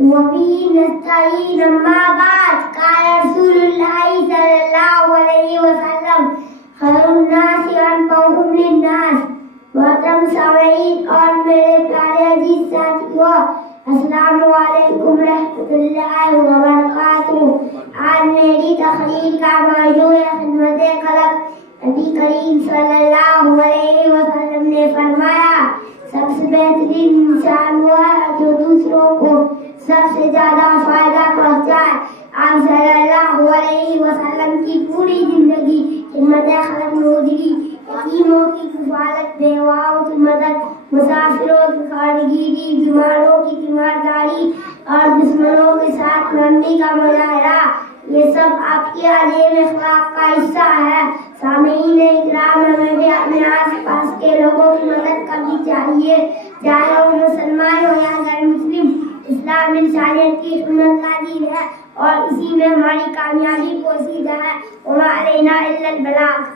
وبه نستعين. أما بعد، قال رسول الله صلى الله عليه وسلم: خير الناس أنفعهم للناس. محترم سامعین اور میرے پیارے عزیز ساتھیوں، السلام علیکم رحمۃ اللہ وبرکاتہ۔ آج میری تقریر کا موضوع خدمت خلق نبی کریم صلی اللہ علیہ وسلم نے فرمایا: سب سے بہترین انسان وہ ہے جو دوسروں کو سب سے زیادہ فائدہ پہنچائے۔ آپ صلی اللہ علیہ وسلم کی پوری زندگی خدمت خلق میں گزری۔ یتیموں کی کفالت، بیواؤں کی مدد، مسافروں کی خواندگی، بیماروں کی تیمارداری اور دشمنوں کے ساتھ نرمی کا مظاہرہ، یہ سب آپ کے عظیم اخلاق کا حصہ ہے۔ سامعین اکرام، ہمیں بھی اپنے آس پاس کے لوگوں کی مدد کرنی چاہیے، چاہے وہ مسلمان ہو یا غیر مسلم۔ اسلام انسانیت کی خدمت کا دین ہے اور اسی میں ہماری کامیابی پوشیدہ ہے۔ وما علینا الا البلاغ۔